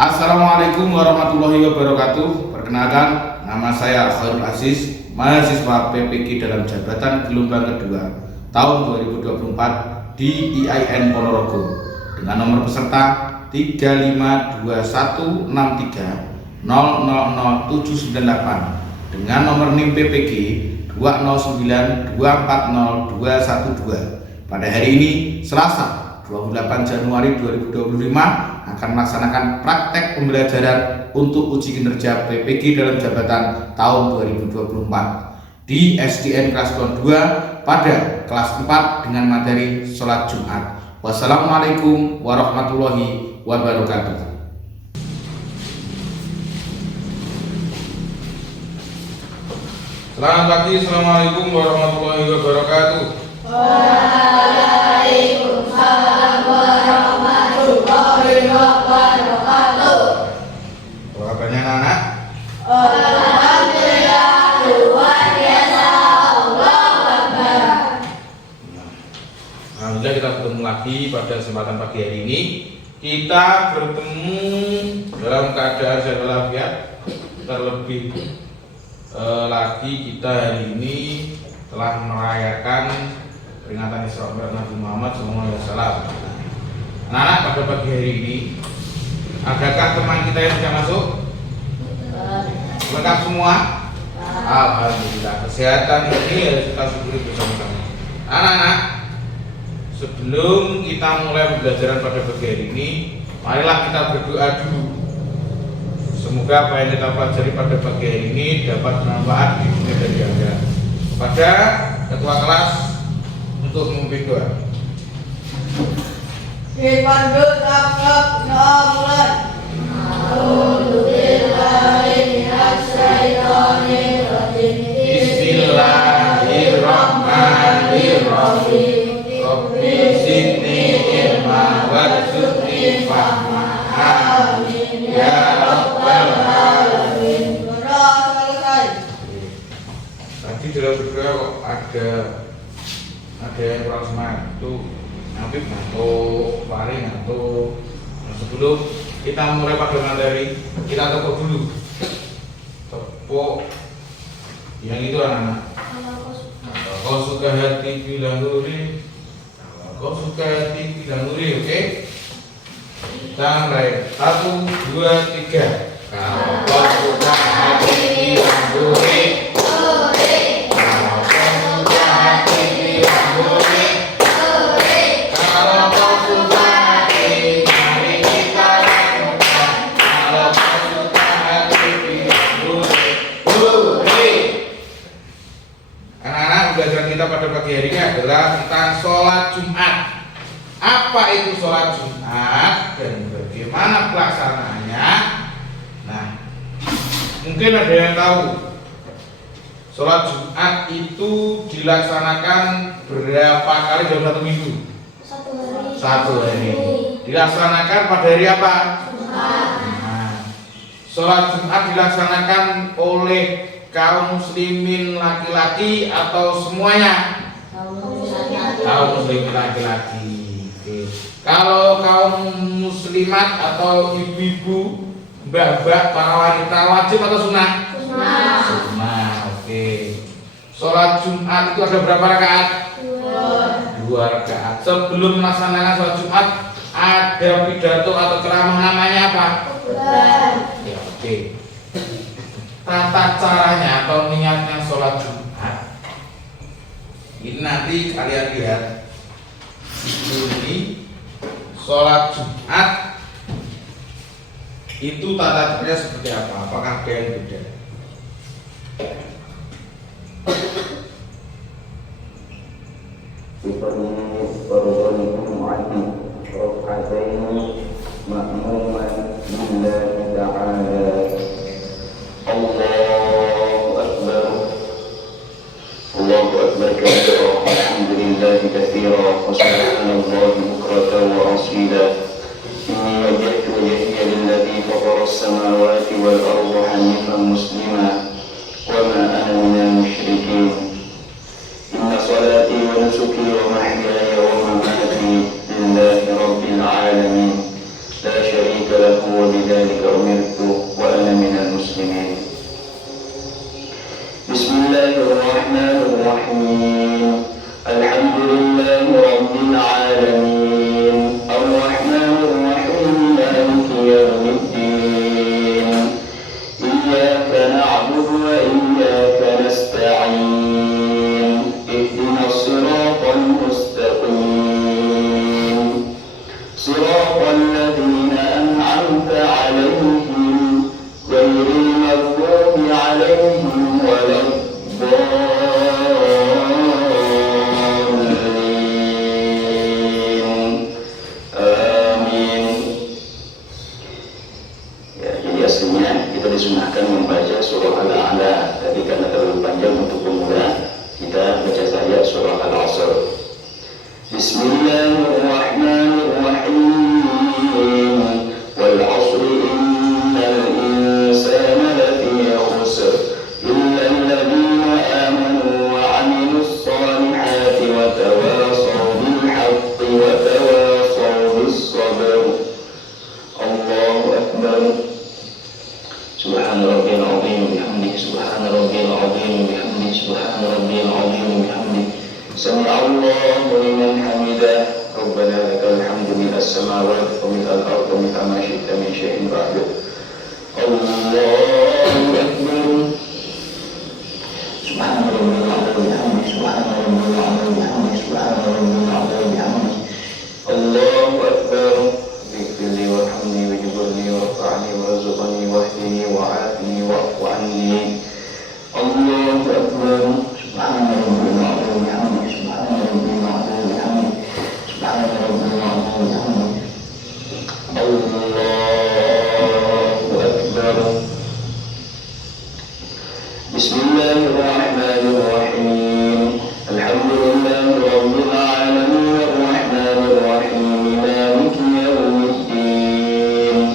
Assalamualaikum warahmatullahi wabarakatuh. Perkenalkan, nama saya Khairul Aziz, mahasiswa PPG dalam jabatan gelombang kedua tahun 2024 di IAIN Ponorogo dengan nomor peserta 35213000798 dengan nomor NIM PPG 209240212. Pada hari ini, Selasa 28 Januari 2025 akan melaksanakan praktek pembelajaran untuk uji kinerja PPG dalam jabatan tahun 2024 di SDN kelas 2 pada kelas 4 dengan materi sholat Jumat. Wassalamualaikum warahmatullahi wabarakatuh. Selamat pagi, assalamualaikum warahmatullahi wabarakatuh. Waalaikumsalam warahmatullahi wabarakatuh. Apa kabarnya anak-anak? Alhamdulillah, luar biasa, Allahu Akbar. Alhamdulillah kita bertemu lagi pada kesempatan pagi hari ini. Kita bertemu dalam keadaan sehat walafiat. Terlebih lagi kita hari ini telah merayakan peringatan Isra Mi'raj Nabi Muhammad SAW. Anak-anak, pada pagi hari ini, adakah teman kita yang sudah masuk? Lengkap semua? Alhamdulillah. Kesehatan ini harus kita syukuri bersama-sama. Anak-anak, sebelum kita mulai pembelajaran pada pagi hari ini, marilah kita berdoa dulu. Semoga apa yang kita pelajari pada pagi hari ini dapat bermanfaat di dunia dan di akhirat. Pada ketua kelas untuk memimpin doa. Dipandu takab mulai. A'udzubillahi minasyaitonir rajim. Bismillahirrahmanirrahim. Rabbi zidni ilma warzuqni fahma. Amin ya rabbal alamin. Selesai. Tadi dalam berdoa kok ada yang kurang semangat. Tuh Habib ngantuk, Fahri ngantuk. Nah, sebelum kita mulai pada materi, kita tepuk dulu. Tepuk yang itu anak-anak. Kau suka hati bilang nuri. Kau suka hati bilang nuri, oke? Kita mulai 1, 2, 3. Kalau kau suka hati bilang nuri. Kita pada pagi hari ini adalah tentang sholat Jumat. Apa itu sholat Jumat dan bagaimana pelaksanaannya? Nah, mungkin ada yang tahu sholat Jumat itu dilaksanakan berapa kali dalam satu minggu? Satu hari. Dilaksanakan pada hari apa? Jumat. Nah, sholat Jumat dilaksanakan oleh kaum muslimin laki-laki atau semuanya? Kaum muslimin laki-laki. Oke. Kalau kaum muslimat atau ibu-ibu, mbak-mbak, para wanita wajib atau sunnah? Sunnah. Oke. Sholat Jumat itu ada berapa rakaat? 2 rakaat. Sebelum melaksanakan sholat Jumat ada pidato atau ceramah, namanya apa? Ya, oke. Tata caranya atau niatnya sholat Jumat ini nanti kalian lihat ini sholat Jumat itu tata caranya seperti apa? Apakah ada yang beda? السماوات والأرض حنيفا مسلما الرحيم الحمد لله رب العالمين الرحمن الرحيم مالك يوم الدين إياك نعبد وإياك نستعين اهدنا الصراط المستقيم صراط الذين أنعمت عليهم غير المغضوب عليهم ولا الضالين آمين. Ya, jadi aslinya kita disunahkan membaca surah Al-A'la, tapi karena terlalu panjang untuk pemula, kita baca saja surah Al-Asr. Bismillahirrahmanirrahim. Wal 'asri innal insana lafi khusr illa alladhina amanu wa 'amilus solihati wa tawasaw bil haqqi wa tawasaw bis sabr. Allahu akbar. Subhana rabbiyal 'azim bihamdihi subhana rabbiyal 'azim bihamdihi subhana rabbiyal 'azim bihamdihi sami'a Allahu liman hamidah. Rabbana lakal hamdu mil'as samawati wa mil'al ardi wa mil'a ma syi'ta min syai'in ba'du. Allahu akbar. Subhana rabbiyal 'azim bihamdihi subhana rabbiyal 'azim bihamdihi subhana rabbiyal 'azim bihamdihi. Allahu akbar. Bighfirli warhamni wajburni warfa'ni warzuqni wahdini wa'afini wa'fu 'anni. Allahu akbar. Subhana rabbiyal 'azim bihamdihi subhana rabbiyal 'azim bihamdihi subhana rabbiyal 'azim bihamdihi. Allahu akbar. Bismillahirrahmanirrahim. Alhamdulillahi rabbil alamin arrahmanir rahim maliki yaumiddin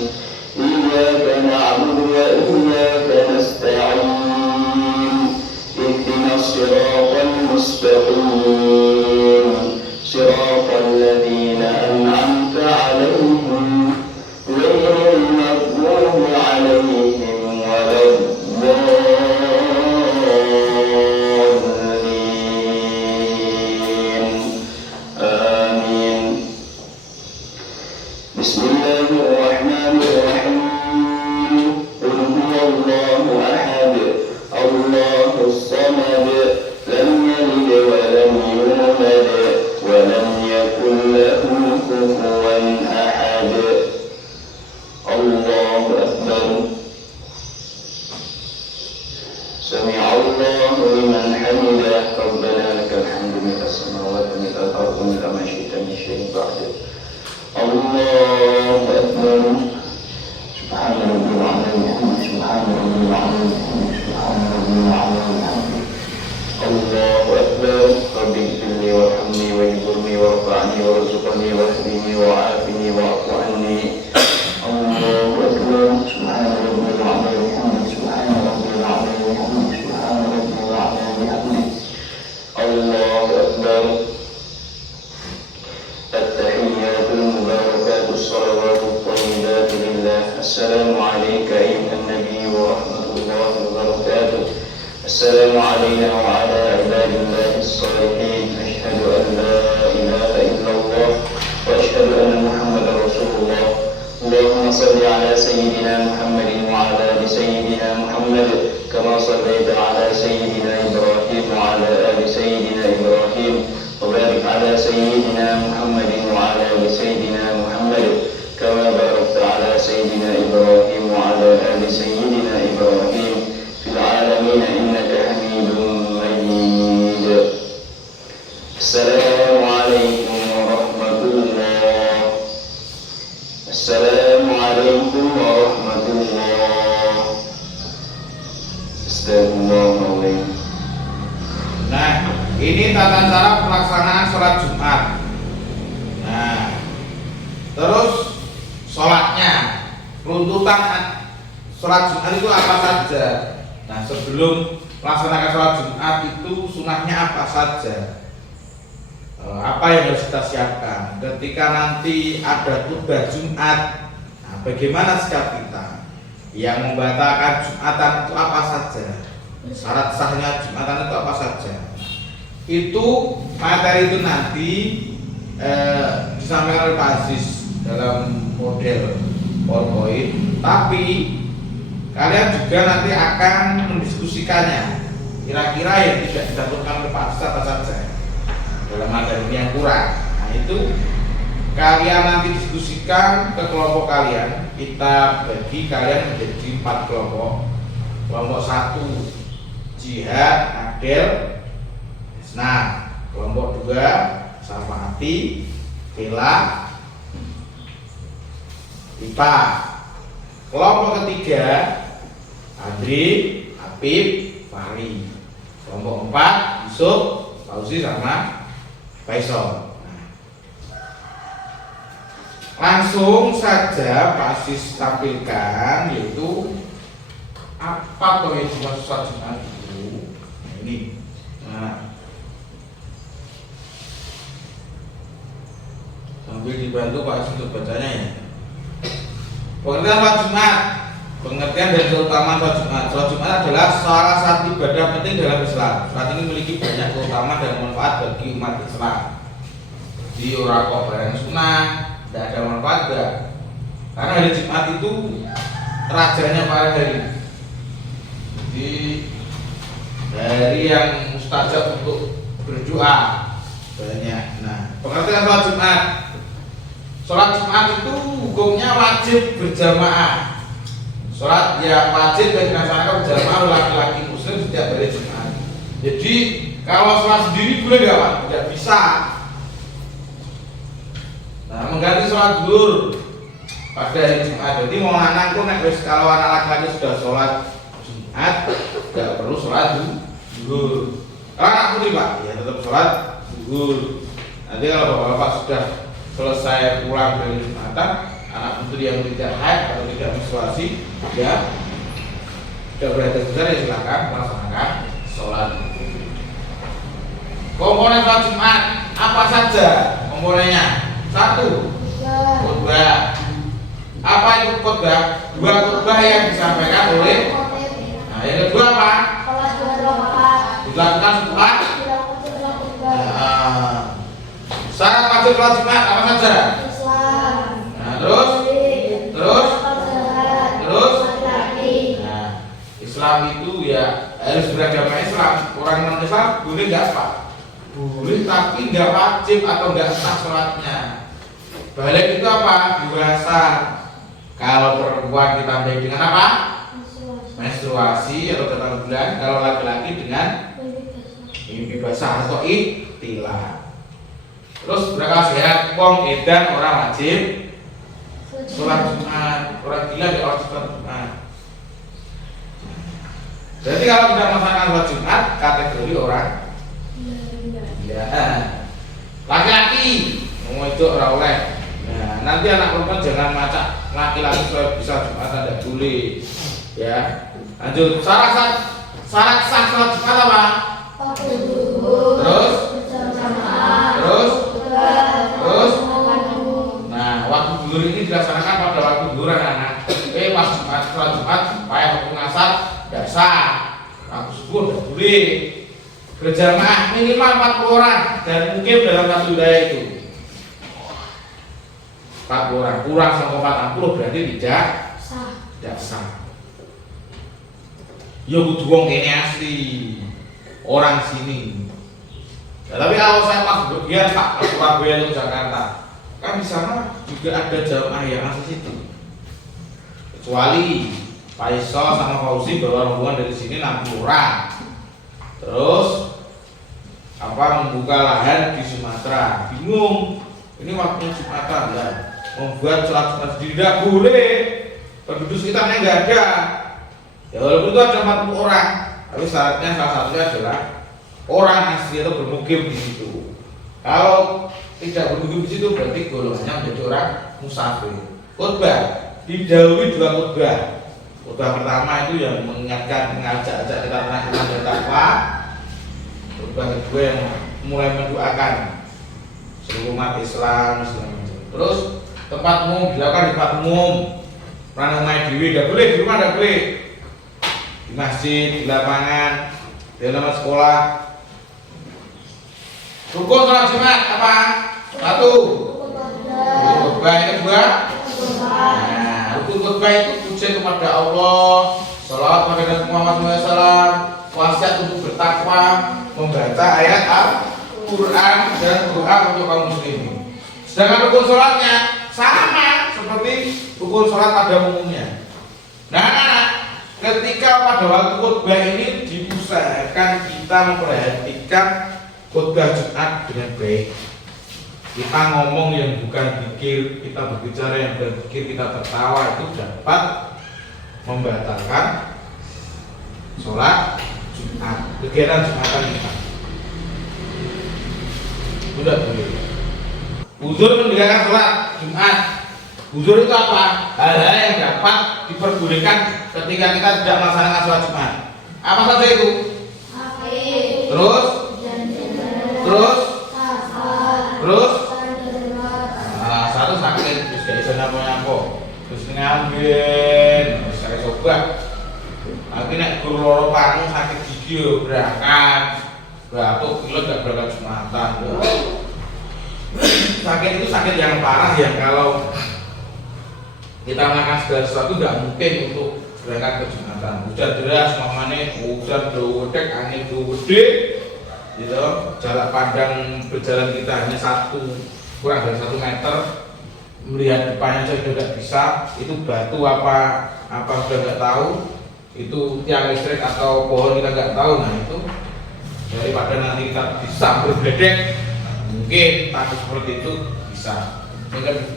iyyaka na'budu wa iyyaka nasta'in ihdinas siratal mustaqim siratal ladzina an'amta 'alaihim ghairil maghdubi 'alaihim waladdallin. Amin. Bismillahirrahmanirrahim. Qul huwallahu ahad, Allahus samad, lam yalid wa lam yulad wa lam yakul lahu kufuwan ahad. Allahu akbar. Sami'a Allahu liman hamidah. Rabbana lakal hamdu mil'as samawati wa mil'al ardi wa mil'a ma syi'ta min syai'in ba'du. Allahu akbar. Subhana rabbiyal 'azim bihamdihi subhana rabbiyal 'azim bihamdihi subhana rabbiyal 'azim bihamdihi. Allahu akbar. Rabbi ighfirli warhamni wajburni warfa'ni warzuqni wahdini wa'afini wa'fu 'anni. Allahu akbar. Subhana rabbiyal 'azim bihamdihi subhana rabbiyal 'azim bihamdihi subhana rabbiyal 'azim bihamdihi. Allahu akbar. التحيات المباركات الصلوات الطيبات لله. السلام عليك أيها النبي ورحمة الله وبركاته. السلام علينا وعلى عباد الله الصالحين. أشهد أن لا إله إلا الله وأشهد أن محمدا رسول الله. اللهم صل على سيدنا محمد وعلى آل سيدنا محمد كما صليت على سيدنا إبراهيم وعلى آل سيدنا إبراهيم وبارك على سيدنا محمد وعلى آل سيدنا محمد كما باركت على سيدنا إبراهيم وعلى آل سيدنا إبراهيم في العالمين إنك حميد مجيد. السلام عليكم ورحمة الله. السلام عليكم ورحمة الله. Astagfirullahaladzim. Nah, ini tata cara pelaksanaan sholat Jumat. Nah, terus sholatnya, runtutan sholat Jumat itu apa saja? Nah, sebelum melaksanakan sholat Jumat itu sunahnya apa saja? Apa yang harus kita siapkan? Ketika nanti ada khutbah Jumat, nah, bagaimana sikap kita? Yang membatalkan Jumatan itu apa saja? Syarat sahnya Jumatan itu apa saja? itu materi itu nanti disampaikan oleh Pak Aziz dalam model PowerPoint, tapi kalian juga nanti akan mendiskusikannya. Kira-kira yang tidak dicantumkan oleh Pak Aziz apa saja dalam materi ini yang kurang. Nah itu kalian nanti diskusikan ke kelompok kalian. Kita bagi kalian menjadi 4 kelompok. Kelompok 1 jihad, adil, nah kelompok 2 Syafaati, Bela, IPA. Kelompok ketiga Andri, Habib, Fahri. Kelompok 4 Yusuf, Fauzi sama Faisal. Langsung saja Pak Aziz tampilkan, yaitu apa tuh yang dimaksud sholat Jumat itu. Nah, ini. Nah, sambil dibantu Pak Aziz untuk bacanya ya. Pengertian sholat Jumat, pengertian dan keutamaan sholat Jumat. Sholat Jumat adalah salah satu ibadah penting dalam Islam. Sholat ini memiliki banyak keutamaan dan manfaat bagi umat Islam. Di ora kok barang sunnah, tidak ada manfaat enggak. Karena hari Jumat itu rajanya para hari. Jadi hari yang mustajab untuk berdoa banyak. Nah, pengertian sholat Jumat. Sholat Jumat itu hukumnya wajib berjamaah. Sholat ya wajib dilaksanakan berjamaah oleh laki-laki muslim setiap hari Jumat. Jadi kalau sholat sendiri boleh nggak Pak? Tidak bisa. Nah, mengganti sholat zuhur pada hari Jumat. Jadi mau anak pun kalau anak laki-laki sudah sholat Jumat, tidak perlu sholat zuhur. Kalau anak putri Pak, ya tetap sholat zuhur. Nanti kalau bapak-bapak sudah selesai pulang dari Jumatan, anak putri yang tidak haid atau tidak menstruasi, ya tidak berhadas besar, ya silakan melaksanakan sholat. Komponen sholat Jumat apa saja komponennya? 1. Khutbah. Apa itu khutbah? 2 khutbah yang disampaikan oleh. Nah, yang kedua apa? Dilakukan setelah. Syarat wajib sholat Jumat apa saja? Nah, terus. Nah, Islam itu ya harus beragama Islam. Orang non Islam boleh nggak Pak? Boleh, tapi nggak wajib atau nggak sah sholatnya. Balik itu apa? Dewasa. Kalau perempuan ditandai dengan apa? Menstruasi atau datang bulan. Kalau laki-laki dengan mimpi basah atau ihtilam. Terus berkah sehat, wong edan orang wajib sholat Jumat, orang gila dia wajib sholat Jumat. Jadi kalau tidak melaksanakan sholat Jumat, kategori orang ya. Laki-laki mau itu orang oleh. Nah, nanti anak perempuan jangan macak laki-laki supaya bisa Jumat, tidak boleh. Ya, lanjut. Syarat sah sholat Jumat apa? Terus. Nah, waktu zuhur ini dilaksanakan pada waktu zuhur anak. Pas sholat Jumat supaya waktu ngasar tidak sah. Waktu subuh tidak boleh. Berjamaah minimal 40 orang dan mungkin dalam satu wilayah itu 40 orang, kurang sampai 40 berarti tidak sah. Ya kudu wong kene asli, orang sini. Ya, tapi kalau saya pas bagian Pak Surabaya atau Jakarta, kan di sana juga ada jamaah yang asli situ. Kecuali Faisal sama Fauzi bawa rombongan dari sini 60 orang. Terus membuka lahan di Sumatera. Bingung. Ini waktunya Jumatan ya. Membuat sholat Jumat sendiri tidak boleh. Penduduk sekitarnya nggak ada. Ya walaupun itu ada 40 orang, tapi syaratnya salah satunya adalah orang asli atau bermukim di situ. Kalau tidak bermukim di situ berarti golongannya menjadi orang musafir. Khutbah didahului 2 khutbah. Khutbah pertama itu yang mengingatkan, mengajak-ajak kita tentang iman dan takwa. Khutbah kedua yang mulai mendoakan seluruh umat Islam. Terus tempat umum dilakukan di tempat umum. Ranah dewi tidak boleh, di rumah tidak boleh. Di masjid, di lapangan, di halaman sekolah. Rukun sholat Jumat apa? Satu. Rukun khutbah yang kedua. Nah, rukun khutbah itu pujian kepada Allah, salawat kepada Nabi Muhammad SAW, wasiat untuk bertakwa, membaca ayat Al-Quran dan doa untuk kaum muslimin. Sedangkan rukun sholatnya sama seperti rukun sholat pada umumnya. Nah, ketika pada waktu khutbah ini diusahakan kita memperhatikan khutbah Jumat dengan baik. Kita ngomong yang bukan zikir, kita berbicara yang bukan zikir, kita tertawa, itu dapat membatalkan sholat Jumat, kegiatan Jumatan kita. Sudah boleh. Uzur meninggalkan sholat Jumat. Uzur itu apa? Hal-hal yang dapat diperbolehkan ketika kita tidak melaksanakan sholat Jumat. Apa saja itu? Terus? Nah, satu sakit, terus gak bisa nyapa-nyapa, terus ngambil, terus saya coba. Nanti nek guru loro panu sakit gigi berangkat, batuk pilek gak berangkat Jumatan. Sakit itu sakit yang parah yang kalau kita melakukan segala sesuatu tidak mungkin untuk berangkat ke Jumatan. Hujan deras, mamane hujan dodek, angin gede, gitu. Jarak pandang berjalan kita hanya kurang dari 1 meter. Melihat depannya saja tidak bisa. Itu batu apa sudah nggak tahu. Itu tiang listrik atau pohon kita nggak tahu. Nah itu daripada nanti kita bisa berbedek, mungkin takut seperti itu bisa.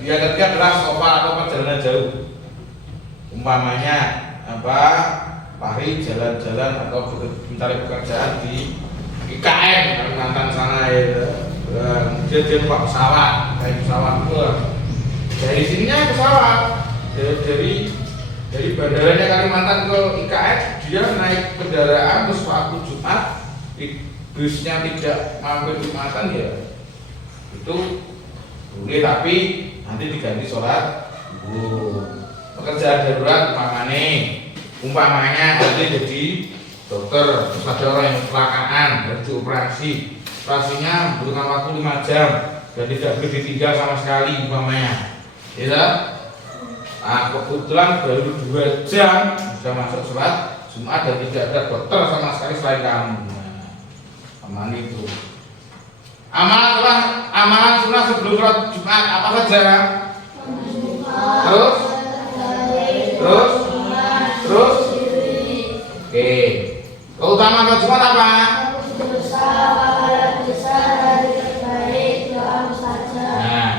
Yang ketiga adalah sopar atau perjalanan jauh. Umpamanya lari jalan-jalan atau mencari pekerjaan di IKN Kalimantan sana ya. Kemudian dia naik pesawat, dari sininya pesawat, dari bandaranya Kalimantan ke IKN dia naik kendaraan, terus waktu Jumat busnya tidak mampir Jumatan ya itu boleh, tapi nanti diganti sholat pekerjaan darurat umpamanya nanti jadi dokter, terus ada orang yang kecelakaan dan operasinya membutuhkan waktu 5 jam dan tidak boleh ditinggal sama sekali umpamanya ya. Nah, kebetulan baru 2 jam sudah masuk sholat Jumat dan tidak ada dokter sama sekali selain kamu. Aman itu. Amalan sunnah sebelum sholat Jumat apa saja? Terus? Oke. Keutamaan sholat Jumat apa? Nah,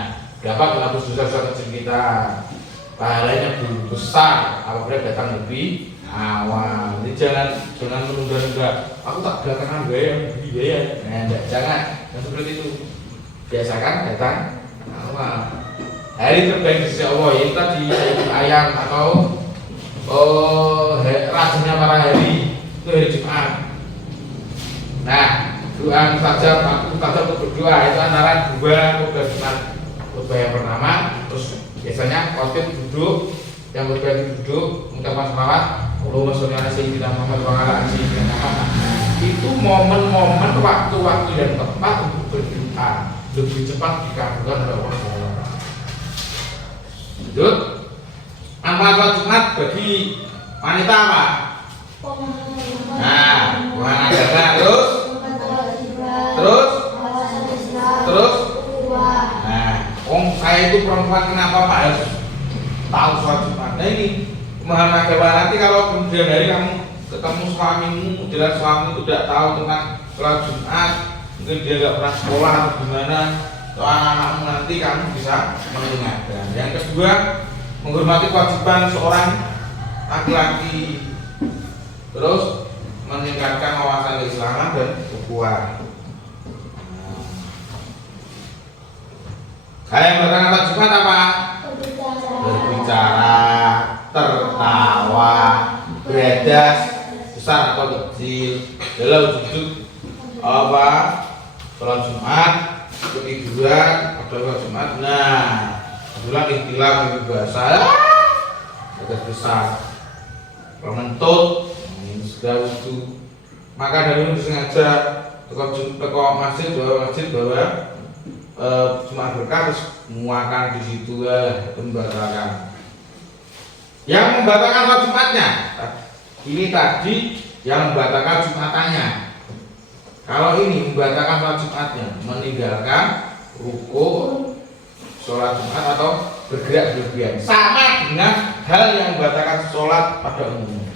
dapat menghapus dosa-dosa kecil kita. Pahalanya belum besar apabila datang lebih awal. Jadi jangan menunda-nunda. Aku tak belakangan gaya. Nah, jangan seperti itu. Biasakan datang awal. Hari terbaik di sisi Allah itu tadi ayam atau rajanya para hari itu hari Jumat. Nah, doa mustajab, waktu mustajab untuk berdoa itu antara 2 khutbah Jumat. Khutbah yang pertama, terus biasanya khotib duduk, yang khutbah itu duduk, mengucapkan salawat, Allahumma sholli ala sayyidina Muhammad wa ala ali sayyidina Muhammad. Itu momen-momen waktu-waktu yang tepat untuk berdoa, lebih cepat dikabulkan oleh Allah SWT. Lanjut, amalan sholat Jumat bagi wanita apa? Nah, bukan agama terus. Nah, saya itu perempuan kenapa Pak harus tahu sholat Jumat? Nah ini pemahaman agama. Nanti kalau kemudian hari kamu ketemu suamimu, jelas suamimu tidak tahu tentang sholat Jumat, mungkin dia nggak pernah sekolah atau gimana, atau anak-anakmu nanti kamu bisa mengingatkan. Yang kedua, menghormati kewajiban seorang laki-laki, terus meningkatkan wawasan keislaman dan ukhuwah. Kalian berkata sholat Jumat apa? Berbicara, tertawa, beradas, besar atau kecil, dalam duduk sholat Jumat, ketiduran atau sholat Jumat. Nah, kebetulan istilah lebih bahasa beradas besar, penentut, segala itu. Maka dari itu disengaja teko masjid bahwa Jumat berkah terus muakan di situ itu membatalkan. Yang membatalkan sholat Jumatnya, ini tadi yang membatalkan Jumatannya. Kalau ini membatalkan sholat Jumatnya, meninggalkan rukuk sholat Jumat atau bergerak berlebihan, sama dengan hal yang membatalkan sholat pada umumnya.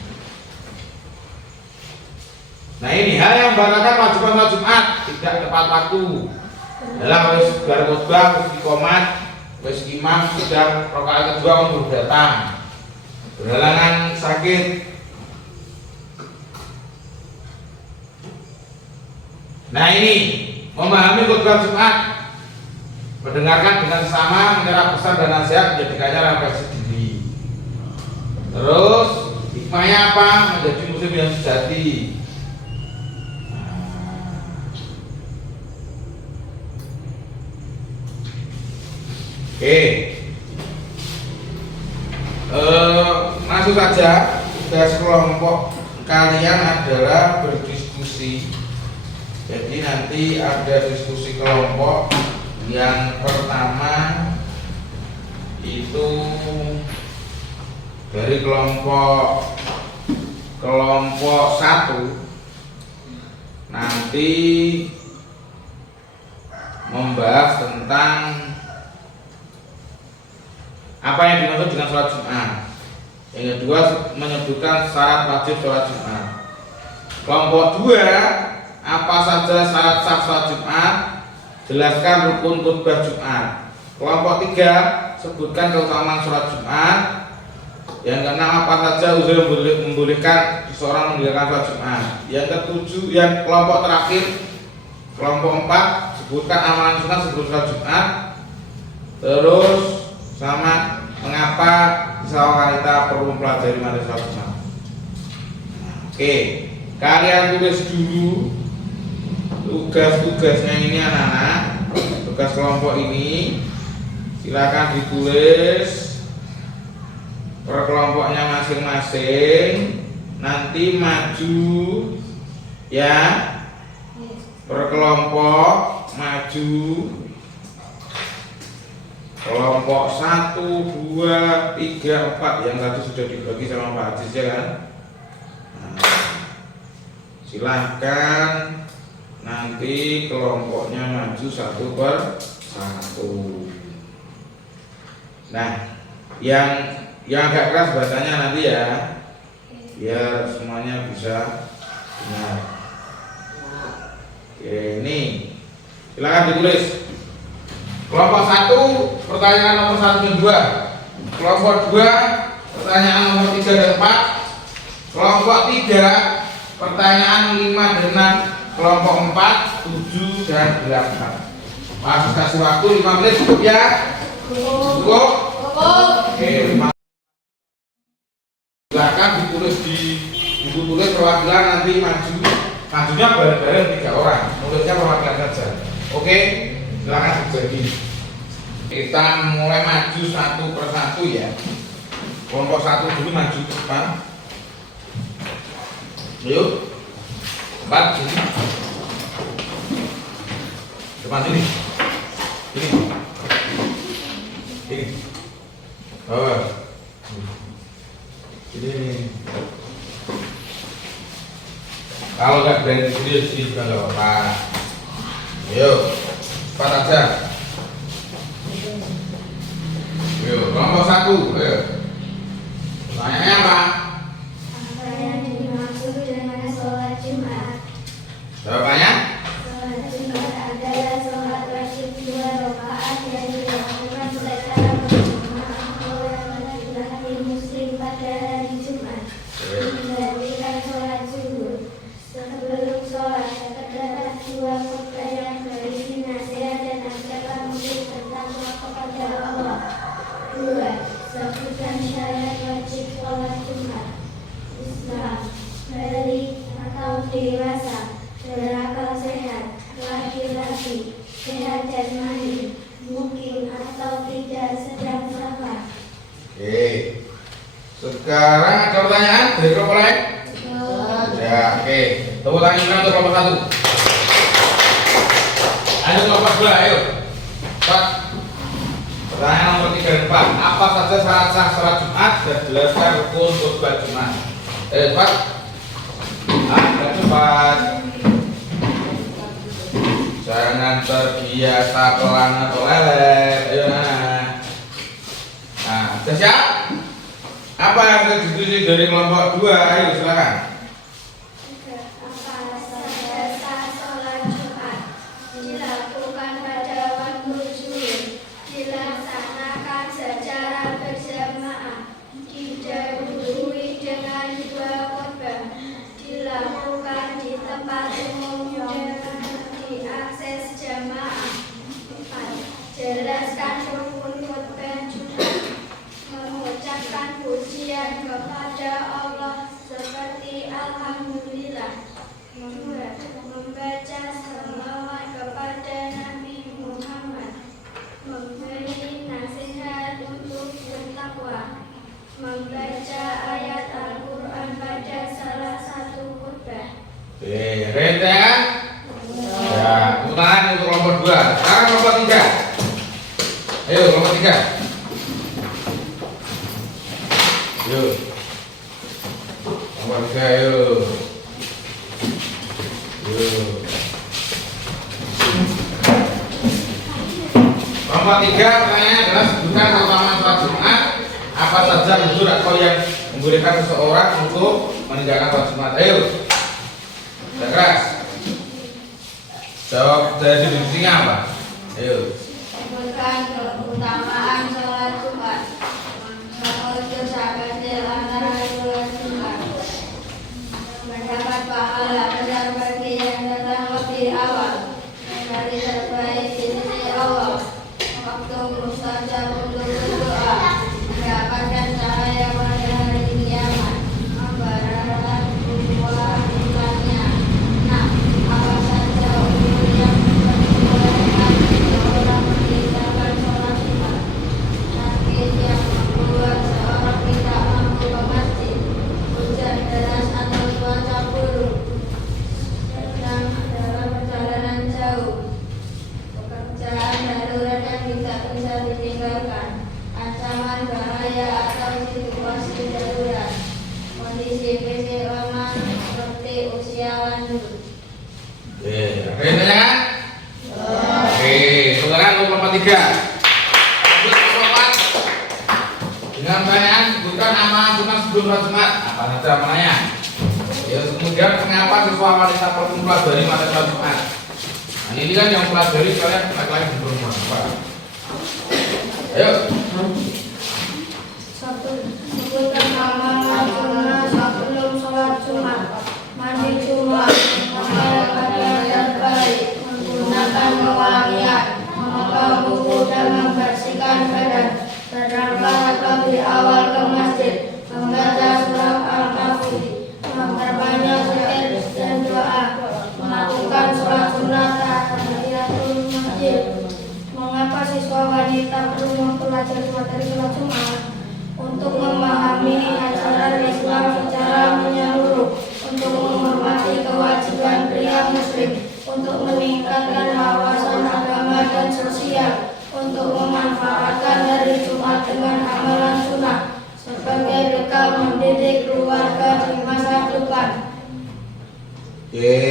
Nah ini hal yang membatalkan wajib sholat Jumat, tidak tepat waktu. Dalam wis bar khotbah, wis iqomat, wis imam sudah rakaat kedua baru datang. Berhalangan sakit. Nah ini memahami khotbah Jumat, mendengarkan dengan sama, menyerap pesan dan nasihat, menjadikannya refleksi diri. Terus hikmahnya apa? Menjadi muslim yang sejati. Oke, masuk saja. Tugas kelompok kalian adalah berdiskusi. Jadi nanti ada diskusi kelompok. Yang pertama itu dari kelompok 1 nanti membahas tentang apa yang dimaksud dengan sholat Jumat. Yang kedua menyebutkan syarat wajib sholat Jumat. Kelompok 2 apa saja syarat sah sholat Jumat, jelaskan rukun khutbah Jumat. Kelompok 3 sebutkan keutamaan sholat Jumat. Yang keenam apa saja uzur yang membolehkan seseorang meninggalkan sholat Jumat. Yang ketujuh, yang kelompok terakhir kelompok 4 sebutkan amalan sunnah sebelum sholat Jumat. Terus sama mengapa seorang wanita perlu mempelajari materi sholat Jumat. Oke, kalian tulis dulu tugas-tugasnya ini anak-anak. Tugas kelompok ini silakan ditulis per kelompoknya masing-masing. Nanti maju ya, per kelompok maju. Kelompok 1, 2, 3, 4 yang tadi sudah dibagi sama Pak Aziz ya kan. Nah, silahkan nanti kelompoknya maju 1 per 1. Nah, yang agak keras bahasanya nanti ya, biar semuanya bisa benar. Oke, ini silahkan ditulis. Kelompok 1 pertanyaan nomor 1 dan 2. Kelompok 2 pertanyaan nomor 3 dan 4. Kelompok 3 pertanyaan 5 dan 6. Kelompok 4, 7 dan 8. Mas kasih waktu 5 menit cukup ya? Cukup? Oke, silakan ditulis di buku tulis perwakilan, nanti majunya bareng-bareng 3 orang. Nulisnya perwakilan saja. Oke? Silakan dibagi. Kita mulai maju 1 per 1 ya. Kelompok 1 dulu maju ke depan. Yuk. 4 sini. Depan sini. Ini. Oh. Ini. Kalau nggak berani sini juga nggak apa-apa. Yuk. Cepat aja. Yuk, kelompok 1. Ayo. Pertanyaannya apa? Apa yang dimaksud dengan sholat Jumat? Jawabannya? Sholat Jumat adalah sholat wajib 2 rakaat yang dilakukan secara berjamaah oleh laki-laki muslim pada hari Jumat. Menggantikan sholat zuhur. Sebelum sholat terdapat 2 khutbah yang berisi nasihat dan ajakan muslim tentang kepada Allah. 2. Sebutkan syarat wajib sholat Jumat. Islam, balik atau dewasa, berakal sehat, laki-laki, sehat jasmani, mungkin atau tidak sedang safar. Oke. Sekarang ada pertanyaan dari kelompok lain? Ya, oke. Tepuk tangan untuk kelompok 1. Ayo kelompok 2, ayo. Pak. Pertanyaan nomor 3 dan 4. Apa saja syarat sah sholat Jumat dan jelaskan rukun khutbah Jumat. Ayo Pak. Cepat. Jangan terbiasa pelan atau lelet. Ayo Nana. Nah, sudah siap? Apa yang harus ditulis dari kelompok 2? Ayo silakan. Apa saja sah sholat Jumat dilakukan pada waktu zuhur, dilaksanakan secara berjamaah, didahului dengan 2 khutbah, dilakukan di tempat umum dengan diakses jamaah. 4. Jelaskan rukun khutbah Jumat, mengucapkan pujian kepada Allah seperti Alhamdulillah. 2. Membaca selawat kepada Nabi Muhammad, memberi nasihat untuk bertakwa, membaca ayat Al-Quran pada salah satu khutbah. Oke, ready ya? Ya, tepuk tangan untuk kelompok 2. Sekarang kelompok 3. Ayo kelompok 3. Yuk. Kelompok 3 yuk. Yuk. Kelompok 3 pertanyaannya adalah sebutkan keutamaan sholat Jumat. Apa saja unsur atau yang membolehkan seseorang untuk meninggalkan sholat Jumat. Ayo. Sudah keras. Jawab dari definisinya apa? Ayo. Sebutkan keutamaan sholat Jumat. Mengutus sabadil antara sholat Jumat. Mendapat pahala besar bagi yang datang lebih awal dari terbaik di sisi Allah. Waktu mustajab untuk berdoa, mendapatkan cahaya pada hari kiamat, membarahkan buah imannya. Nah, apa saja umur yang memperbolehkan seorang meninggalkan sholat Jumat? Sakit yang membuat seorang tidak mampu ke masjid, hujan deras atau cuaca buruk, sedang dalam perjalanan jauh, pekerjaan darurat yang tidak bisa ditinggalkan, ancaman bahaya atau situasi darurat, kondisi fisik lemah seperti usia lanjut. Oke, ada yang tanya kan? Oke, saudara kelompok 3. Lanjut kelompok 4. Dengan pertanyaan sebutkan amalan sunnah sebelum sholat Jumat. Apa saja amalnya? Ya, kemudian mengapa siswa wanita perlu mempelajari materi sholat Jumat? Nah, ini kan yang mempelajari kalian laki-laki dan perempuan. Apa? Ayo. 1. Sebutkan amalan sunnah sebelum sholat Jumat. Mandi Jumat, memakai pakaian terbaik, menggunakan wangian, memotong kuku dan membersihkan badan, berangkat lebih awal ke masjid, membaca surah Al-Kahfi, memperbanyak zikir dan doa, melakukan sholat sunnah tahiyatul masjid. Mengapa siswa wanita perlu mempelajari materi sholat Jumat? Untuk memahami ajaran Islam secara menyeluruh, untuk menghormati kewajiban pria muslim, untuk meningkatkan wawasan agama dan sosial, untuk memanfaatkan hari Jumat dengan amalan sunnah sebagai bekal mendidik keluarga di masa depan. Oke.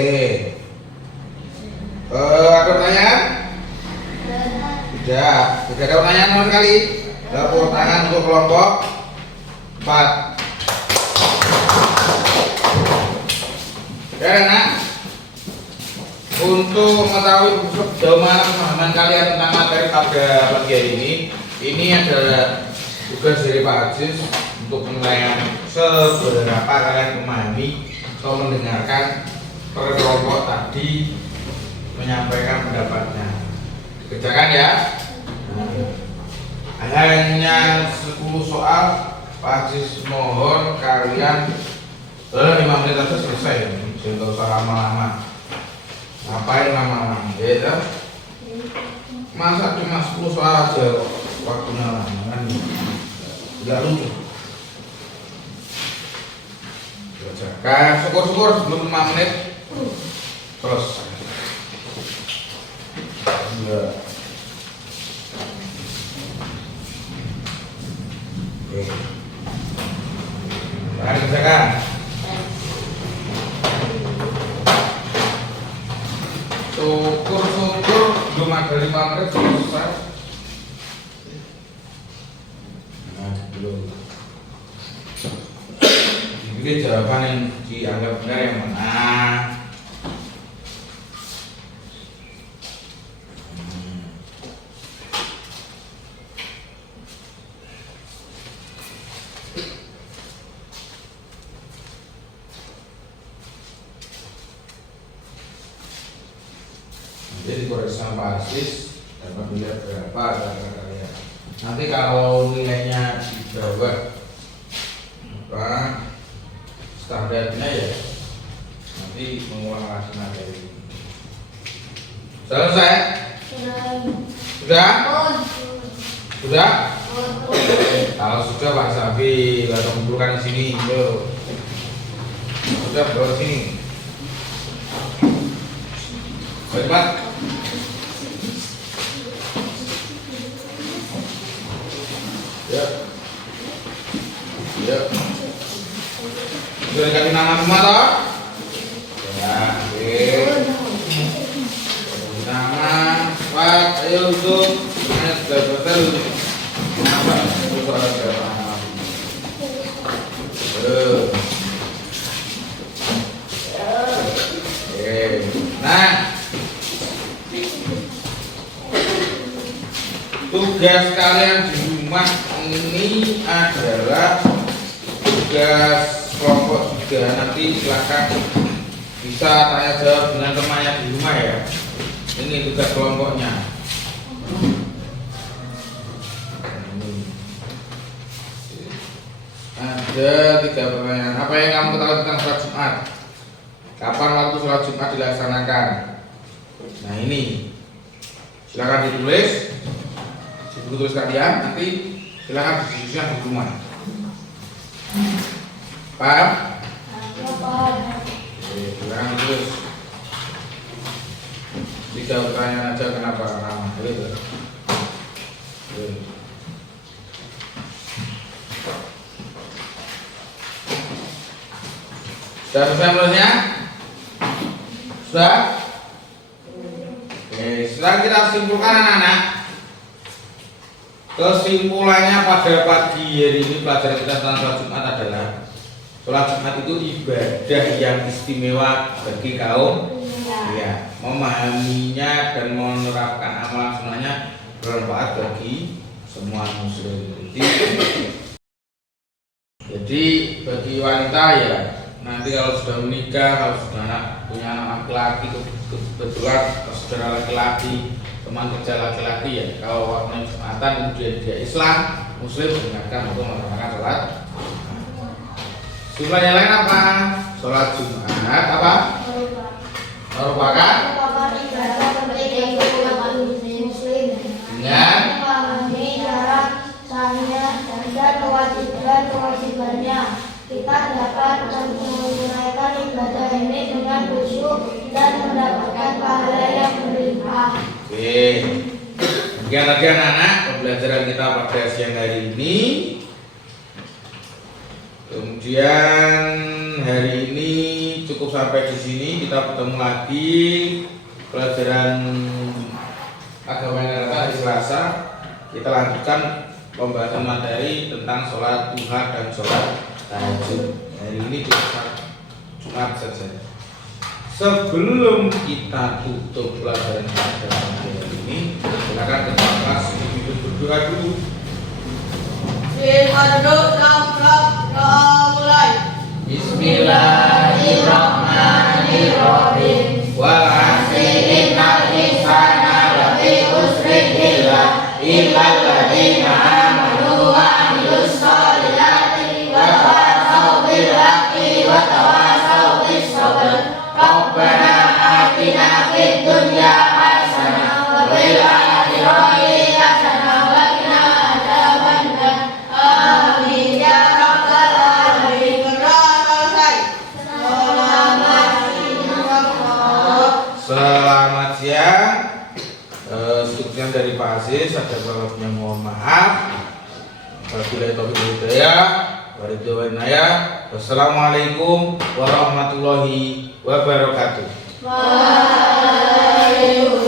Ada pertanyaan? Tidak. Tidak ada pertanyaan sama sekali. Tepuk tangan untuk kelompok 4. Ya, nak. Untuk mengetahui sejauh mana pemahaman kalian tentang materi pada pagi hari ini adalah tugas dari Pak Aziz untuk menilai seberapa kalian memahami atau mendengarkan per kelompok tadi menyampaikan pendapatnya. Dikerjakan ya. Hanya 10 soal. Pak Aziz mohon kalian 5 menit aja selesai. Jangan usah lama-lama. Ngapain lama-lama? Ya, masa cuma 10 soal aja waktunya lama kan? Tidak lucu. Kerjakan, syukur-syukur sebelum 5 menit selesai. Ya. Oke. Mari kerjakan. Syukur-syukur belum ada 5 menit belum selesai. Nah, belum. Ini jawaban yang dianggap benar yang mana? Jadi dikoreksi sama Aziz dapat dilihat berapa cara kalian. Nanti kalau nilainya di bawah apa standarnya ya nanti mengulang lagi materi. Selesai? Sudah? Sudah? Kalau sudah Pak Safi lalu kumpulkan di sini. Yo. Sudah bawa sini. Baik Pak. Ya. Ya. Sudah dikasih nama semua toh? Ya, oke. Nama, Pak, ayo untuk namanya sudah betul. Nama, itu soal berapa nama? Oke. Nah, tugas kalian di rumah ini adalah tugas kelompok juga. Nanti silakan bisa tanya jawab dengan temannya di rumah ya. Ini tugas kelompoknya. Ada 3 pertanyaan. Apa yang kamu ketahui tentang sholat Jumat? Kapan waktu sholat Jumat dilaksanakan? Nah ini silakan ditulis di buku tulis kalian. Nanti silakan diskusikan di rumah. Paham? Oke, silakan ditulis. 3 pertanyaan aja kenapa nama gitu. Sudah selesai menulisnya? Sudah? Oke, setelah kita simpulkan anak-anak. Kesimpulannya pada pagi hari ini pelajaran kita tentang sholat Jumat adalah sholat Jumat itu ibadah yang istimewa bagi kaum ya, memahaminya dan menerapkan amalan sunnahnya bermanfaat bagi semua muslim. Jadi bagi wanita ya nanti kalau sudah menikah, kalau sudah punya anak laki-laki, kebetulan saudara laki-laki, teman kerja laki-laki ya, kalau waktunya Jumatan kemudian dia Islam, Muslim diingatkan untuk melaksanakan sholat. Jumlah yang lain apa? Sholat Jumat apa? Merupakan ibadah penting umat muslim dengan memahami syarat sahnya dan kewajibannya. Kita dapat menunaikan ibadah ini dengan khusyuk dan mendapatkan pahala yang berlimpah. Oke. Sekian tadi anak-anak pembelajaran kita pada siang hari ini. Kemudian hari ini cukup sampai di sini. Kita bertemu lagi pelajaran agama yang datang hari Selasa. Kita lanjutkan pembahasan materi tentang sholat duha dan sholat tahajud. Hari ini Jumat saja. Sebelum kita tutup pelajaran pada hari ini, silakan kita kelas berdoa dulu. Mulai. Bismillahirrahmanirrahim. Wal 'asri innal insana lafi khusrin illal ladzina amanu wa 'amilus sholihati wa tawassaw bil haqqi wa tawassaw bis sabr. Rabbana atina fid dunya hasanah wa fil akhirati hasanah wa qina adzabannar. Amin ya rabbal alamin. Selamat siang. Cukupnya dari Pak Aziz, ada kalanya mohon maaf. Wabillahi taufiq wal hidayah. Wassalamualaikum warahmatullahi wabarakatuh. Waalaikumsalam.